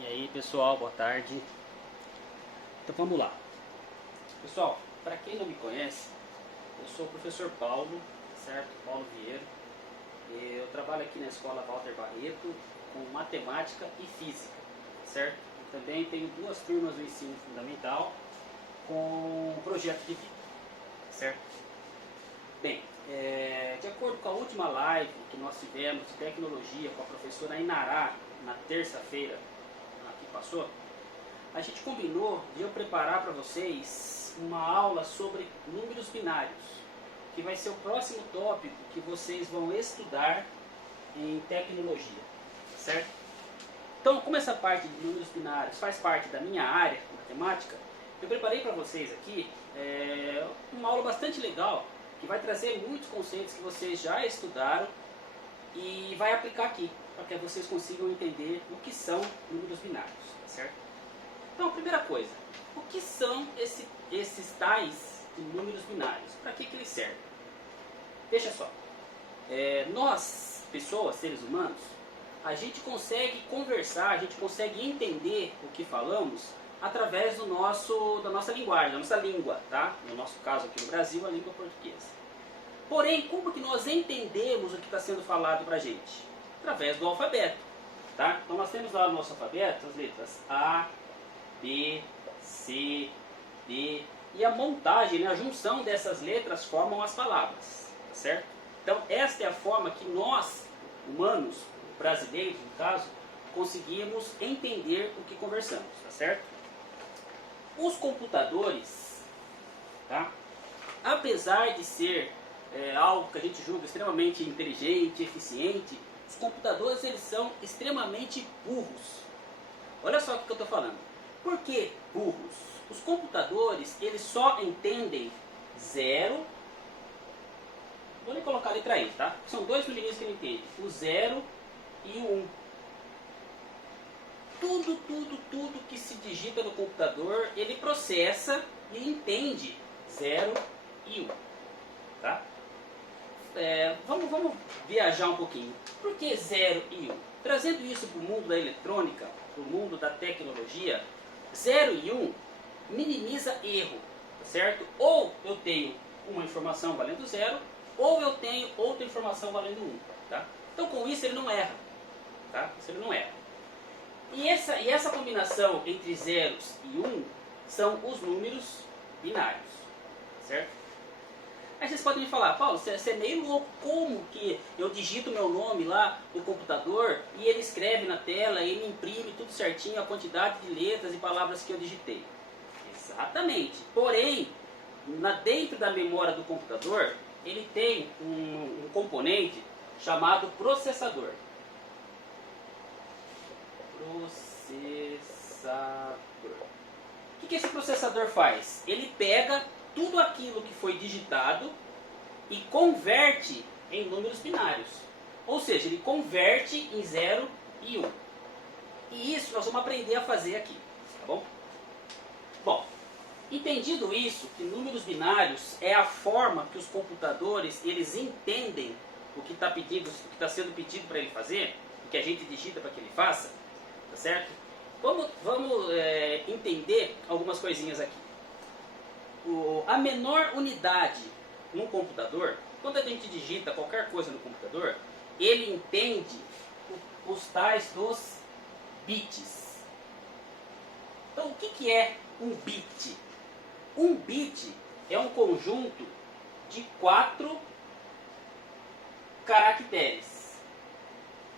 E aí pessoal, boa tarde. Então vamos lá. Pessoal, para quem não me conhece, eu sou o professor Paulo, certo? Paulo Vieira. Eu trabalho aqui na escola Walter Barreto com matemática e física, certo? Eu também tenho duas turmas do ensino fundamental com projeto de vida, certo? Bem, de acordo com a última live que nós tivemos de tecnologia com a professora Inará na terça-feira que passou, a gente combinou de eu preparar para vocês uma aula sobre números binários, que vai ser o próximo tópico que vocês vão estudar em tecnologia, certo? Então, como essa parte de números binários faz parte da minha área, matemática, eu preparei para vocês aqui uma aula bastante legal, que vai trazer muitos conceitos que vocês já estudaram e vai aplicar aqui, para que vocês consigam entender o que são números binários, certo? Então, a primeira coisa, o que são esses tais números binários? Para que eles servem? Veja só, nós, pessoas, seres humanos, a gente consegue conversar, a gente consegue entender o que falamos através da nossa linguagem, da nossa língua, tá? No nosso caso aqui no Brasil, a língua portuguesa. Porém, como que nós entendemos o que está sendo falado para a gente? Através do alfabeto, tá? Então nós temos lá no nosso alfabeto as letras A, B, C, D, e a montagem, né, a junção dessas letras formam as palavras, tá certo? Então esta é a forma que nós, humanos, brasileiros no caso, conseguimos entender o que conversamos, tá certo? Os computadores, tá? Apesar de ser algo que a gente julga extremamente inteligente, eficiente, os computadores eles são extremamente burros. Olha só o que eu estou falando. Por que burros? Os computadores eles só entendem 0, vou nem colocar a letra I, tá? São dois numerinhos que ele entende, o 0 e o 1. Tudo que se digita no computador, ele processa e entende 0 e 1. Tá? Vamos viajar um pouquinho. Por que 0 e 1? Trazendo isso para o mundo da eletrônica, para o mundo da tecnologia, 0 e 1 minimiza erro, tá certo? Ou eu tenho uma informação valendo 0, ou eu tenho outra informação valendo 1. Tá? Então com isso ele não erra. Tá? Isso ele não erra. E essa combinação entre zeros e 1 são os números binários, certo? Aí vocês podem me falar, Paulo, você é meio louco, como que eu digito meu nome lá no computador e ele escreve na tela, ele imprime tudo certinho, a quantidade de letras e palavras que eu digitei? Exatamente, porém, dentro da memória do computador, ele tem um componente chamado processador. O que esse processador faz? Ele pega tudo aquilo que foi digitado e converte em números binários. Ou seja, ele converte em 0 e 1. E isso nós vamos aprender a fazer aqui, tá bom? Bom, entendido isso, que números binários é a forma que os computadores eles entendem o que está sendo pedido para ele fazer, o que a gente digita para que ele faça, tá certo? Vamos entender algumas coisinhas aqui. A menor unidade num computador, quando a gente digita qualquer coisa no computador, ele entende os tais dos bits. Então o que é um bit? Um bit é um conjunto de 4 caracteres.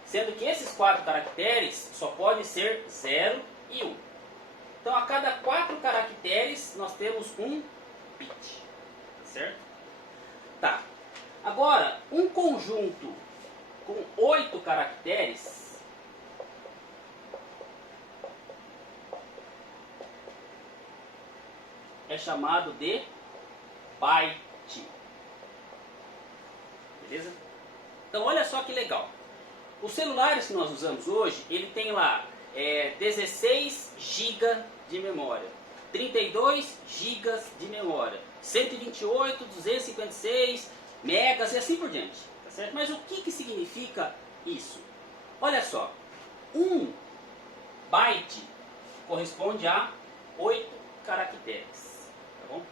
Sendo que esses 4 caracteres só podem ser 0 e 1. Então, a cada 4 caracteres, nós temos um bit. Tá certo? Tá. Agora, um conjunto com 8 caracteres é chamado de byte. Beleza? Então, olha só que legal. Os celulares que nós usamos hoje, ele tem lá 16 GB de memória, 32 GB de memória, 128, 256 megas e assim por diante. Tá certo? Mas o que significa isso? Olha só, 1 byte corresponde a 8 caracteres. Tá bom?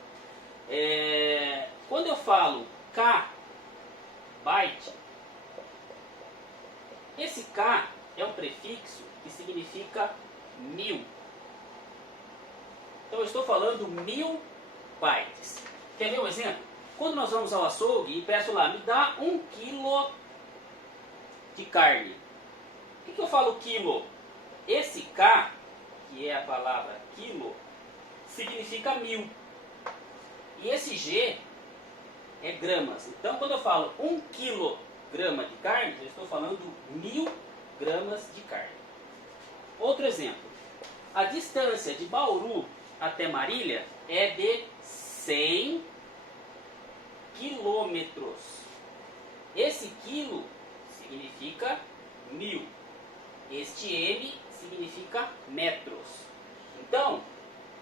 Quando eu falo K byte, esse K é um prefixo que significa 1000. Então eu estou falando 1000 bytes. Quer ver um exemplo? Quando nós vamos ao açougue e peço lá, me dá 1 quilo de carne. Por que eu falo quilo? Esse K, que é a palavra quilo, significa 1000. E esse G é gramas. Então quando eu falo 1 quilograma de carne, eu estou falando 1000 gramas de carne. Outro exemplo. A distância de Bauru até Marília é de 100 quilômetros. Esse quilo significa 1000. Este M significa metros. Então,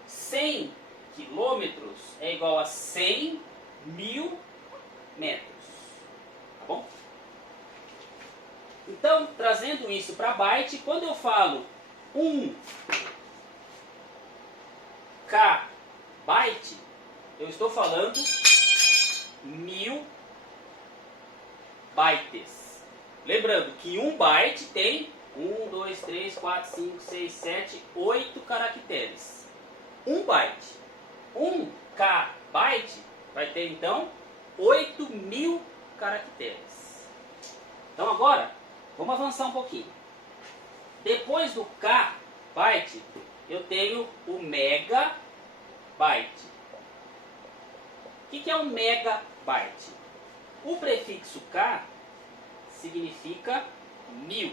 100 quilômetros é igual a 100 mil metros. Tá bom? Então, trazendo isso para byte, quando eu falo 1 K byte, eu estou falando 1000 bytes. Lembrando que 1 byte tem 1, 2, 3, 4, 5, 6, 7, 8 caracteres. 1 byte. 1 K byte vai ter então 8000 caracteres. Então agora, vamos avançar um pouquinho. Depois do K byte, eu tenho o megabyte. O que é um megabyte? O prefixo K significa 1000.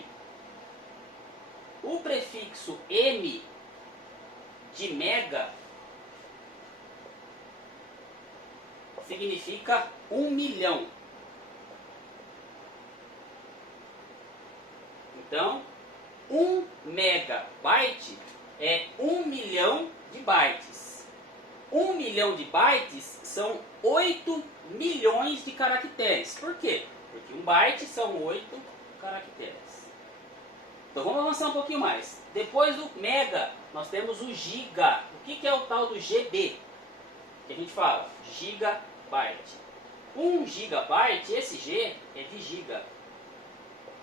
O prefixo M de mega significa 1 milhão. Então, 1 megabyte é 1 milhão de bytes. 1 milhão de bytes são 8 milhões de caracteres. Por quê? Porque 1 byte são 8 caracteres. Então vamos avançar um pouquinho mais. Depois do mega, nós temos o giga. O que é o tal do GB? Que a gente fala gigabyte. 1 gigabyte, esse G é de giga.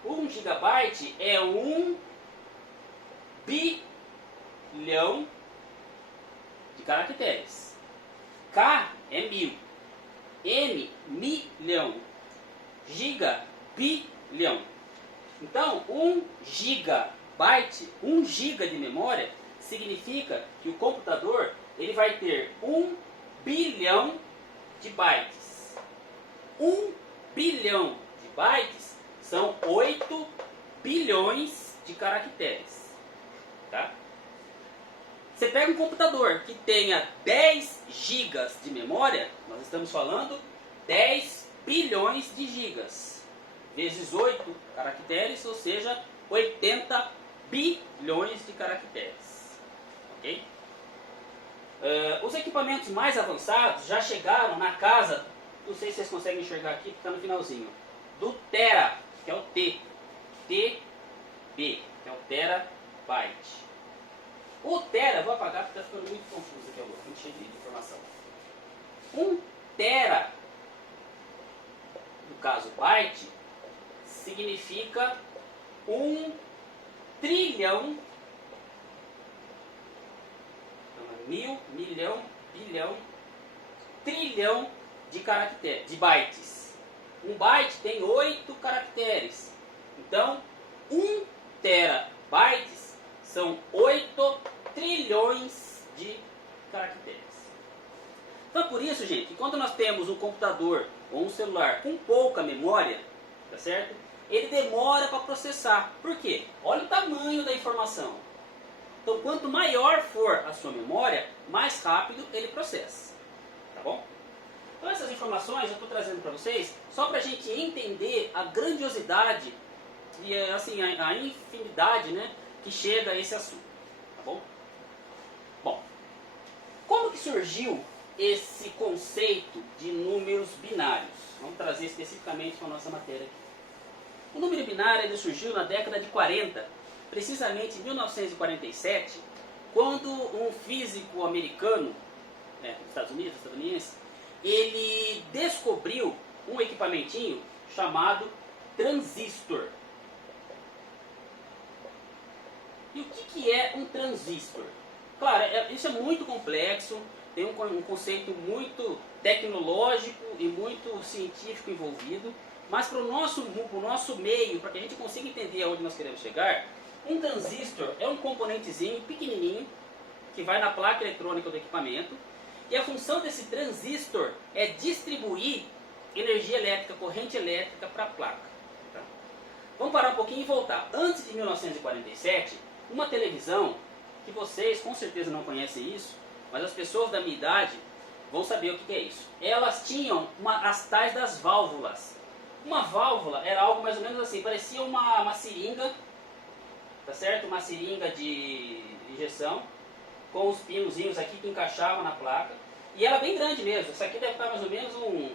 1 gigabyte é 1 bilhão de caracteres. K é 1000. M, milhão. Giga, bilhão. Então, 1 gigabyte, 1 giga de memória, significa que o computador ele vai ter 1 bilhão de bytes. 1 bilhão de bytes são 8 bilhões de caracteres. Tá? Você pega um computador que tenha 10 gigas de memória, nós estamos falando 10 bilhões de gigas. Vezes 8 caracteres, ou seja, 80 bilhões de caracteres. Ok? Os equipamentos mais avançados já chegaram na casa, não sei se vocês conseguem enxergar aqui, porque está no finalzinho, do tera, que é o T. TB, que é o terabyte. O tera, vou apagar porque está ficando muito confuso aqui agora, muito cheio de informação. 1 tera, no caso byte, significa 1 trilhão, mil, milhão, bilhão, trilhão de caracteres, de bytes. Um byte tem 8 caracteres. Então, 1 terabytes são 8 trilhões de caracteres. Então, por isso, gente, que quando nós temos um computador ou um celular com pouca memória, tá certo? Ele demora para processar. Por quê? Olha o tamanho da informação. Então, quanto maior for a sua memória, mais rápido ele processa. Tá bom? Então, essas informações eu estou trazendo para vocês só para a gente entender a grandiosidade e assim, a infinidade, né, que chega a esse assunto. Tá bom? Bom, como que surgiu esse conceito de números binários? Vamos trazer especificamente para a nossa matéria aqui. O número binário ele surgiu na década de 40, precisamente em 1947, quando um físico americano, dos Estados Unidos, estadunidense, ele descobriu um equipamentinho chamado transistor. E o que é um transistor? Claro, isso é muito complexo, tem um conceito muito tecnológico e muito científico envolvido, mas para o nosso meio, para que a gente consiga entender aonde nós queremos chegar, um transistor é um componentezinho pequenininho que vai na placa eletrônica do equipamento, e a função desse transistor é distribuir energia elétrica, corrente elétrica para a placa. Tá? Vamos parar um pouquinho e voltar. Antes de 1947, uma televisão, que vocês com certeza não conhecem isso, mas as pessoas da minha idade vão saber o que é isso. Elas tinham as tais das válvulas. Uma válvula era algo mais ou menos assim, parecia uma seringa, tá certo? Uma seringa de injeção, com os pinozinhos aqui que encaixavam na placa. E era bem grande mesmo. Isso aqui deve estar mais ou menos uns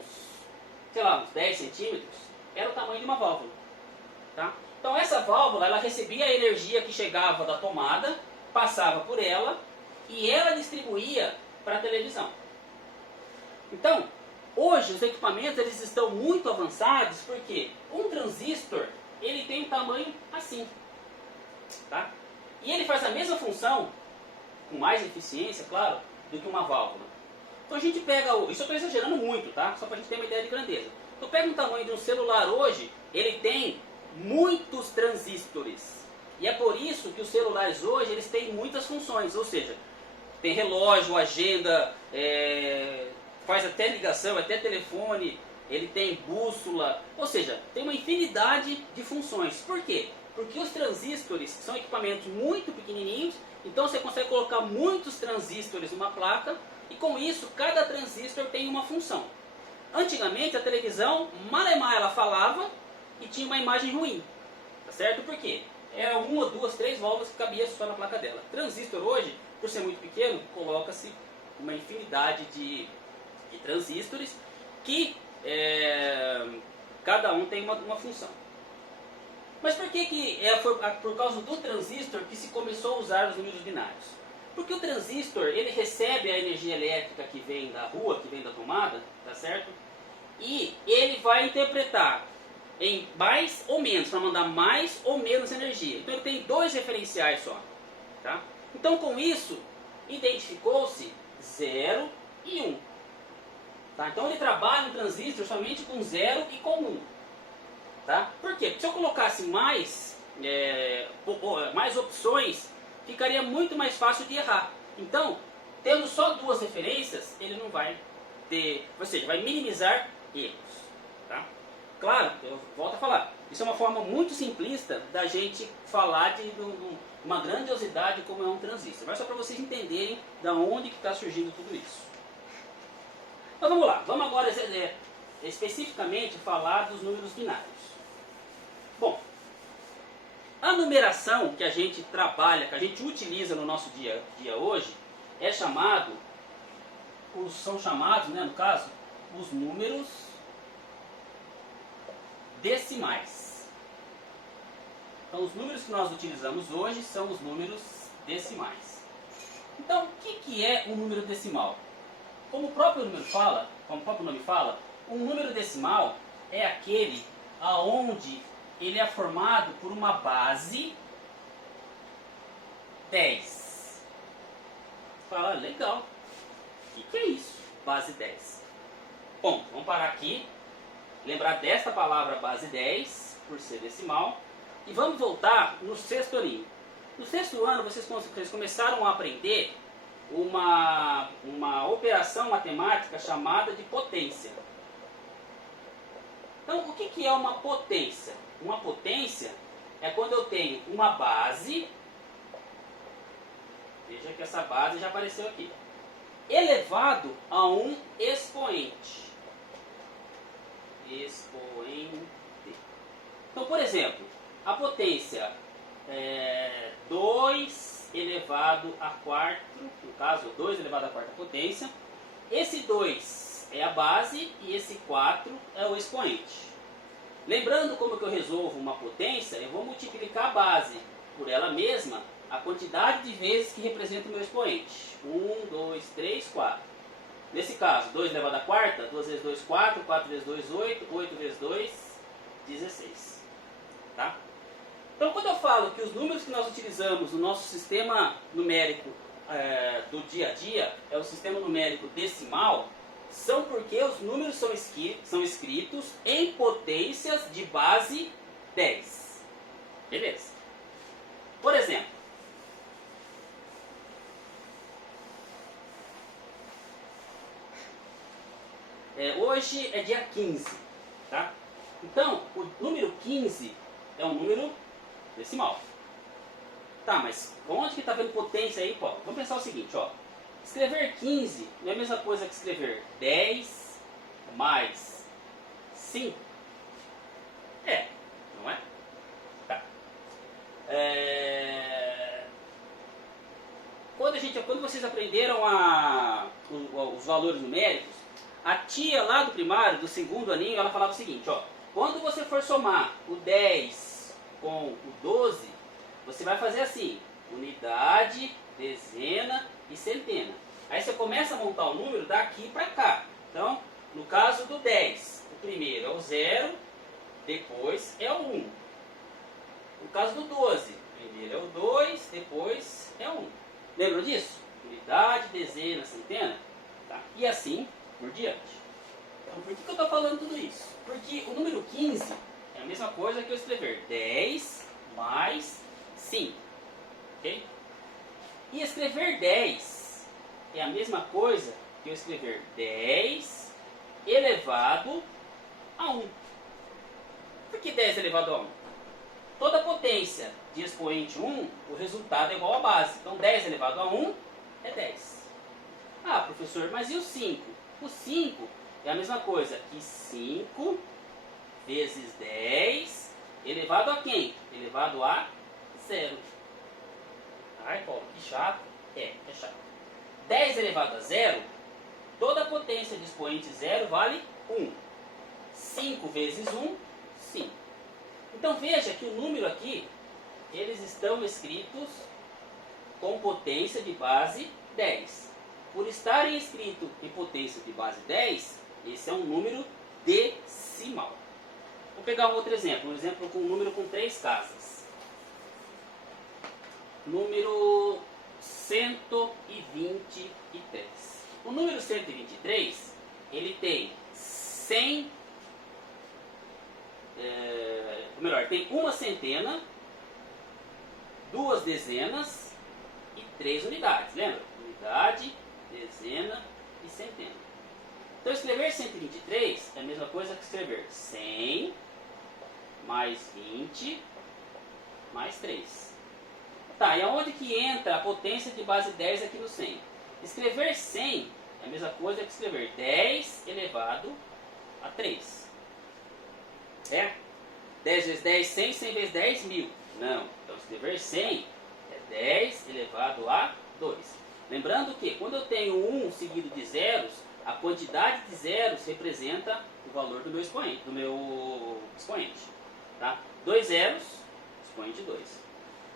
10 centímetros. Era o tamanho de uma válvula. Tá? Então essa válvula, ela recebia a energia que chegava da tomada, passava por ela, e ela distribuía para a televisão. Então, hoje os equipamentos eles estão muito avançados, porque um transistor ele tem um tamanho assim. Tá? E ele faz a mesma função, com mais eficiência, claro, do que uma válvula. Então a gente pega, isso eu estou exagerando muito, tá? Só para a gente ter uma ideia de grandeza. Então pega um tamanho de um celular hoje, ele tem muitos transistores. E é por isso que os celulares hoje eles têm muitas funções, ou seja, tem relógio, agenda, faz até ligação, até telefone, ele tem bússola, ou seja, tem uma infinidade de funções. Por quê? Porque os transistores são equipamentos muito pequenininhos, então você consegue colocar muitos transistores numa placa, e com isso cada transistor tem uma função. Antigamente a televisão, malemar ela falava e tinha uma imagem ruim, tá certo? Por quê? Era uma, duas, três válvulas que cabia só na placa dela. Transistor hoje, por ser muito pequeno, coloca-se uma infinidade de transistores que cada um tem uma função. Mas por que foi por causa do transistor que se começou a usar os números binários? Porque o transistor, ele recebe a energia elétrica que vem da rua, que vem da tomada, tá certo? E ele vai interpretar em mais ou menos, para mandar mais ou menos energia. Então ele tem dois referenciais só. Tá? Então com isso, identificou-se 0 e 1. Tá? Então ele trabalha no transistor somente com 0 e com 1. Tá? Por quê? Porque se eu colocasse mais opções, ficaria muito mais fácil de errar. Então, tendo só duas referências, ele não vai ter, ou seja, vai minimizar erros. Tá? Claro, eu volto a falar, isso é uma forma muito simplista da gente falar de uma grandiosidade como é um transistor. Mas só para vocês entenderem de onde que está surgindo tudo isso. Mas vamos lá, vamos agora especificamente falar dos números binários. Bom, a numeração que a gente trabalha, que a gente utiliza no nosso dia hoje, são chamados, no caso, os números decimais. Então os números que nós utilizamos hoje são os números decimais. Então o que é um número decimal? Como o próprio nome fala, um número decimal é aquele aonde ele é formado por uma base 10. Fala, legal. O que é isso? Base 10. Bom, vamos parar aqui. Lembrar desta palavra base 10, por ser decimal. E vamos voltar no sexto aninho. No sexto ano, vocês começaram a aprender uma operação matemática chamada de potência. Então, o que é uma potência? Uma potência é quando eu tenho uma base, veja que essa base já apareceu aqui, elevado a um expoente. Então, por exemplo, a potência 2 elevado a quarto, no caso 2 elevado a quarta potência, esse 2 é a base e esse 4 é o expoente. Lembrando como que eu resolvo uma potência, eu vou multiplicar a base por ela mesma a quantidade de vezes que representa o meu expoente. 1, 2, 3, 4. Nesse caso, 2 elevado à quarta, 2 vezes 2, 4, 4 vezes 2, 8, 8 vezes 2, 16. Tá? Então, quando eu falo que os números que nós utilizamos no nosso sistema numérico do dia a dia é o sistema numérico decimal, são porque os números são escritos em potências de base 10. Beleza? Por exemplo, hoje é dia 15, tá? Então, o número 15 é um número decimal. Tá, mas onde que está vendo potência aí, pô? Vamos pensar o seguinte, ó. Escrever 15 não é a mesma coisa que escrever 10 mais 5? Não é? Tá. Quando vocês aprenderam os valores numéricos, a tia lá do primário, do segundo aninho, ela falava o seguinte, ó. Quando você for somar o 10 com o 12, você vai fazer assim, unidade, dezena e centena. Aí você começa a montar o número daqui para cá. Então, no caso do 10, o primeiro é o 0, depois é o 1. No caso do 12, o primeiro é o 2, depois é o 1. Lembram disso? Unidade, dezena, centena? Tá? E assim por diante. Então, por que eu estou falando tudo isso? Porque o número 15 é a mesma coisa que eu escrever 10 mais 5. Ok? E escrever 10 é a mesma coisa que eu escrever 10 elevado a 1. Por que 10 elevado a 1? Toda potência de expoente 1, o resultado é igual à base. Então 10 elevado a 1 é 10. Ah, professor, mas e o 5? O 5 é a mesma coisa que 5 vezes 10 elevado a quem? Elevado a 0. Ai, Paulo, que chato. É chato. 10 elevado a 0, toda a potência de expoente 0 vale 1. 5 vezes 1, 5. Então veja que o número aqui, eles estão escritos com potência de base 10. Por estarem escritos em potência de base 10, esse é um número decimal. Vou pegar um outro exemplo, um exemplo com um número com 3 casas. Número 123. O número 123, ele tem 100, tem uma centena, 2 dezenas e 3 unidades, lembra? Unidade, dezena e centena. Então escrever 123 é a mesma coisa que escrever 100 mais 20 mais 3. Tá, e aonde que entra a potência de base 10 aqui no 100? Escrever 100 é a mesma coisa que escrever 10 elevado a 3. 10 vezes 10, 100, 100 vezes 10, 1000. Não, então escrever 100 é 10 elevado a 2. Lembrando que quando eu tenho 1 seguido de zeros, a quantidade de zeros representa o valor do meu expoente. Tá? 2 zeros, expoente 2.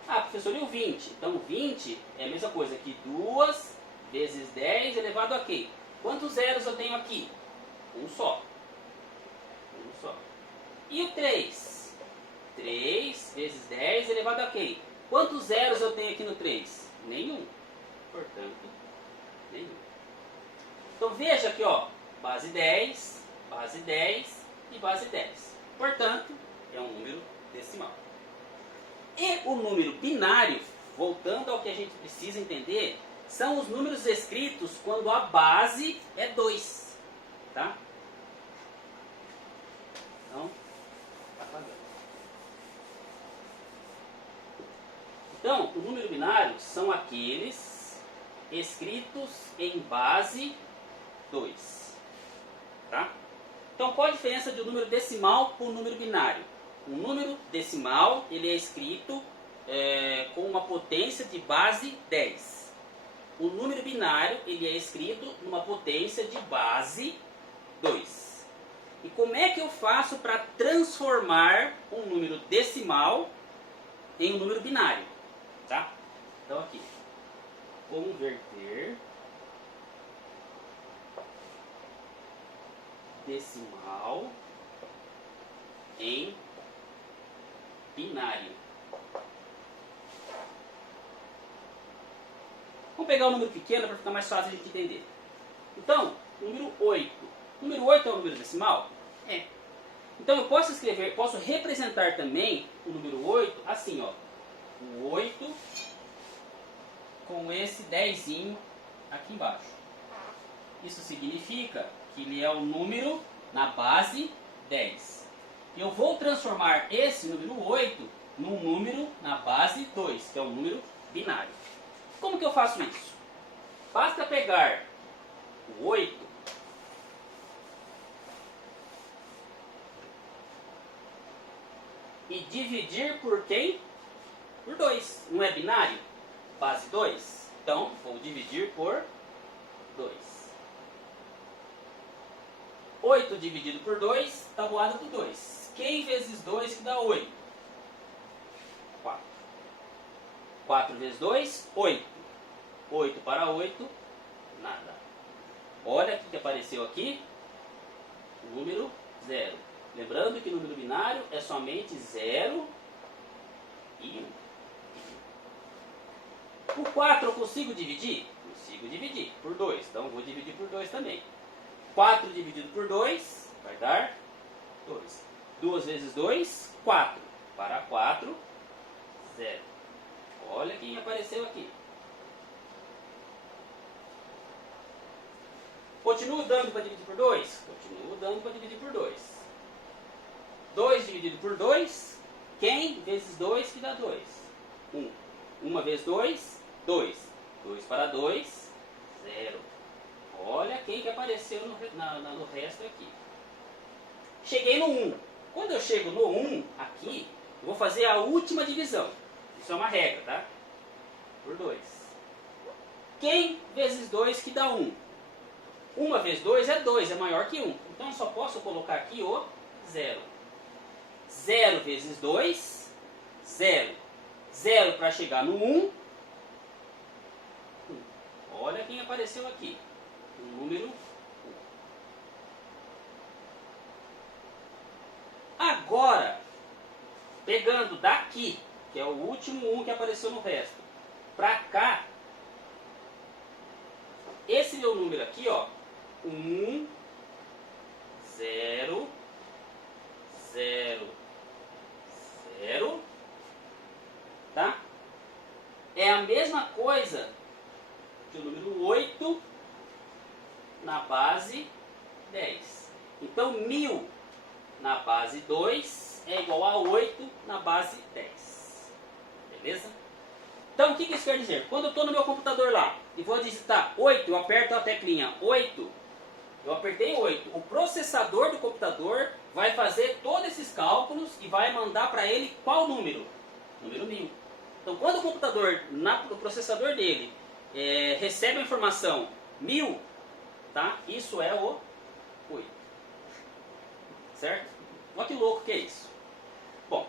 Ah, professor, e o 20? Então 20 é a mesma coisa que 2 vezes 10 elevado a quê? Quantos zeros eu tenho aqui? Um só. E o 3? 3 vezes 10 elevado a quê? Quantos zeros eu tenho aqui no 3? Nenhum. Portanto, nenhum. Então veja aqui, ó, base 10 e base 10. Portanto, é um número decimal. E o número binário, voltando ao que a gente precisa entender, são os números escritos quando a base é 2. Tá? Então, tá apagando. Então, o número binário são aqueles escritos em base 2. Tá? Então, qual a diferença de um número decimal para um número binário? Um número decimal, ele é escrito com uma potência de base 10. O número binário, ele é escrito numa potência de base 2. E como é que eu faço para transformar um número decimal em um número binário? Tá? Então aqui, converter decimal em binário. Vamos pegar um número pequeno para ficar mais fácil de entender. Então, número 8. Número 8 é um número decimal? É. Então eu posso escrever, posso representar também o número 8 assim, ó. O 8 com esse 10zinho aqui embaixo. Isso significa que ele é o número na base 10. Eu vou transformar esse número 8 num número na base 2, que é um número binário. Como que eu faço isso? Basta pegar o 8 e dividir por quem? Por 2. Não é binário? Base 2. Então, vou dividir por 2. 8 dividido por 2, tabuada do 2. Quem vezes 2 que dá 8? 4. 4 vezes 2, 8. 8 para 8, nada. Olha o que apareceu aqui. Número 0. Lembrando que o número binário é somente 0 e 1. O 4 eu consigo dividir? Consigo dividir por 2. Então vou dividir por 2 também. 4 dividido por 2 vai dar 2. 2 vezes 2, 4. Para 4, 0. Olha quem apareceu aqui. Continuo dando para dividir por 2? Continuo dando para dividir por 2. 2 dividido por 2, quem vezes 2 que dá 2? 1. 1 vezes 2, 2. 2 para 2, 0. Olha quem que apareceu no resto aqui. Cheguei no 1. Quando eu chego no 1 aqui, eu vou fazer a última divisão. Isso é uma regra, tá? Por 2. Quem vezes 2 que dá 1? 1 vezes 2 é 2, é maior que 1. Então eu só posso colocar aqui o 0. 0 vezes 2, 0. 0 para chegar no 1. 1. Olha quem apareceu aqui. O número 1. Agora, pegando daqui, que é o último 1 que apareceu no resto, para cá, esse meu número aqui, ó, 1, 0, 0, 0, tá? É a mesma coisa que o número 8 na base 10. Então, 1000 na base 2 é igual a 8 na base 10. Beleza? Então, o que isso quer dizer? Quando eu estou no meu computador lá e vou digitar 8, eu aperto a teclinha 8, eu apertei 8. O processador do computador vai fazer todos esses cálculos e vai mandar para ele qual número? Número 1000. Então, quando o computador, no processador dele, recebe a informação 1000, tá? Isso é o 8. Certo? Olha que louco que é isso. Bom,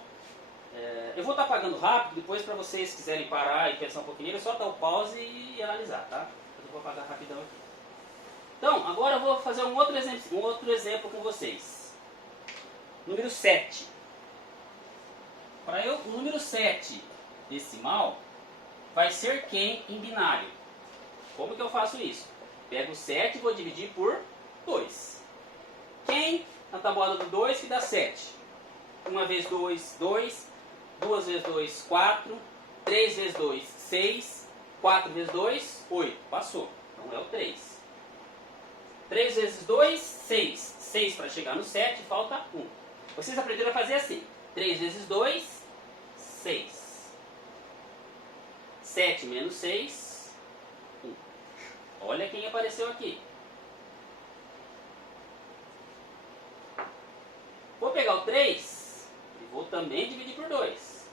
eu vou estar apagando rápido, depois para vocês quiserem parar e pensar um pouquinho, é só dar o pause e analisar, tá? Eu vou apagar rapidão aqui. Então, agora eu vou fazer um outro exemplo com vocês. Número 7. O número 7 decimal vai ser quem em binário? Como que eu faço isso? Pego o 7 e vou dividir por 2. Quem na tabuada do 2 que dá 7? 1 vezes 2, 2. 2 vezes 2, 4. 3 vezes 2, 6. 4 vezes 2, 8. Passou. Então é o 3. 3 vezes 2, 6. 6 para chegar no 7, falta 1. Vocês aprenderam a fazer assim. 3 vezes 2, 6. 7 menos 6, 1. Olha quem apareceu aqui. Vou pegar o 3 e vou também dividir por 2.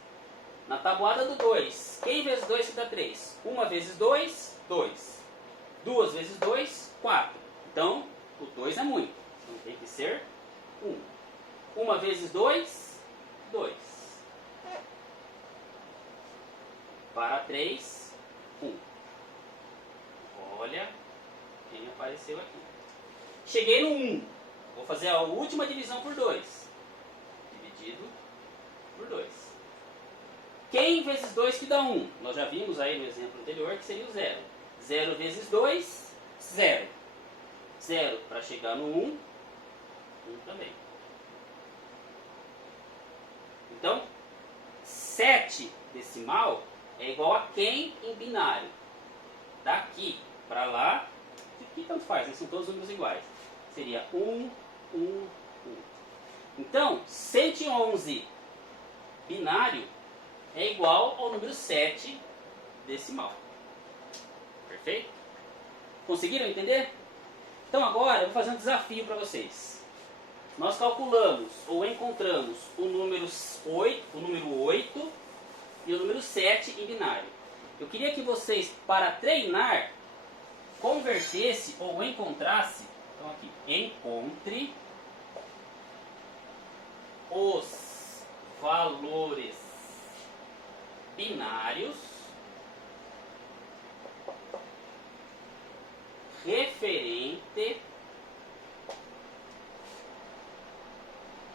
Na tabuada do 2, quem vezes 2 que dá 3? 1 vezes 2, 2. 2 vezes 2, 4. Então, o 2 é muito. Então tem que ser 1. 1 vezes 2, 2. Para 3, 1. Olha quem apareceu aqui. Cheguei no 1. Vou fazer a última divisão por 2. Dividido por 2. Quem vezes 2 que dá 1? Nós já vimos aí no exemplo anterior que seria o 0. 0 vezes 2, 0. 0 para chegar no 1, 1 também. Então, 7 decimal é igual a quem em binário? Daqui para lá, aqui tanto faz, né? São todos números iguais. Seria 1, 1, 1. Então, 111 binário é igual ao número 7 decimal. Perfeito? Conseguiram entender? Então agora eu vou fazer um desafio para vocês. Nós calculamos ou encontramos o número 8 e o número 7 em binário. Eu queria que vocês, para treinar, convertesse ou encontrasse, então aqui, encontre os valores binários referente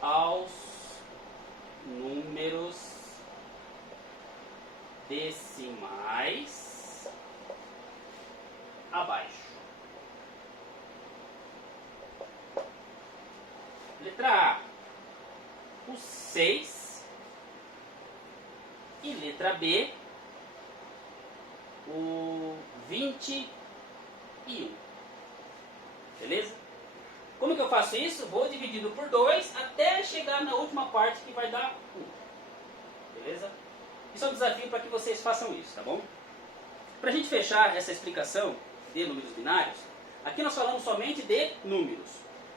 aos números decimais abaixo. Letra A, o 6. E letra B, o 21. Beleza? Como que eu faço isso? Vou dividindo por 2 até chegar na última parte que vai dar 1. Beleza? Isso é um desafio para que vocês façam isso, tá bom? Para a gente fechar essa explicação de números binários, aqui nós falamos somente de números.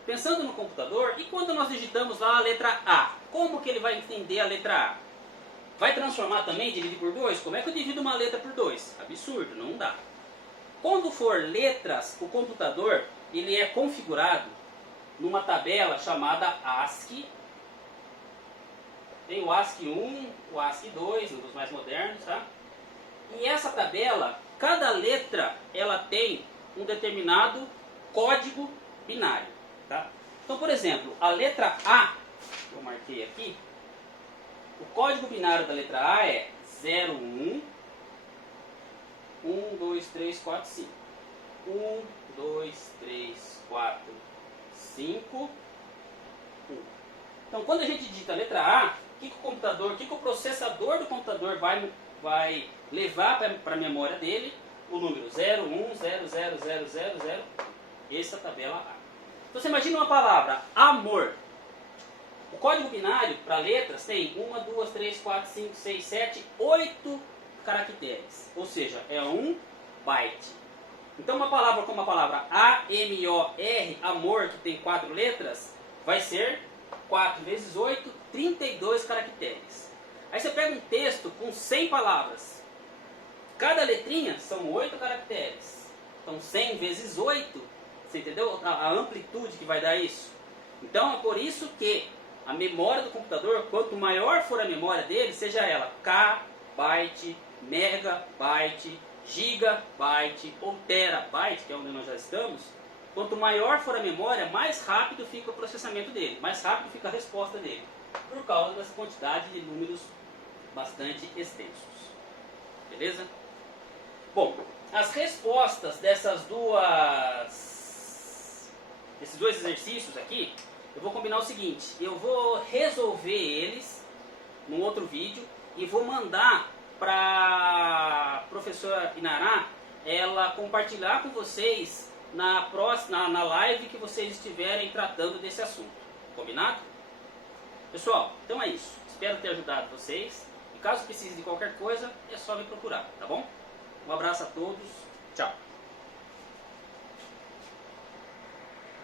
Pensando no computador, e quando nós digitamos lá a letra A, como que ele vai entender a letra A? Vai transformar também, dividir por 2? Como é que eu divido uma letra por 2? Absurdo, não dá. Quando for letras, o computador ele é configurado numa tabela chamada ASCII. Tem o ASCII 1, o ASCII 2, um dos mais modernos, tá? E essa tabela, cada letra, ela tem um determinado código binário, tá? Então, por exemplo, a letra A, que eu marquei aqui, o código binário da letra A é 0, 1, 1, 2, 3, 4, 5. 1, 2, 3, 4, 5, 1. Então, quando a gente digita a letra A, o que o processador do computador vai levar para a memória dele? O número 0, 1, 0, 0, 0, 0, 0. Essa é a tabela A. Então, você imagina uma palavra, amor. O código binário para letras tem 1, 2, 3, 4, 5, 6, 7, 8 caracteres. Ou seja, é 1 byte. Então uma palavra como a palavra A-M-O-R, amor, que tem 4 letras, vai ser 4 vezes 8, 32 caracteres. Aí você pega um texto com 100 palavras. Cada letrinha são 8 caracteres. Então 100 vezes 8, você entendeu a amplitude que vai dar isso? Então é por isso que a memória do computador, quanto maior for a memória dele, seja ela K, byte, megabyte, gigabyte ou terabyte, que é onde nós já estamos, quanto maior for a memória, mais rápido fica o processamento dele, mais rápido fica a resposta dele, por causa dessa quantidade de números bastante extensos. Beleza? Bom, as respostas desses dois exercícios aqui, eu vou combinar o seguinte, eu vou resolver eles num outro vídeo e vou mandar para a professora Inará ela compartilhar com vocês na live que vocês estiverem tratando desse assunto. Combinado? Pessoal, então é isso. Espero ter ajudado vocês. E caso precise de qualquer coisa, é só me procurar, tá bom? Um abraço a todos. Tchau.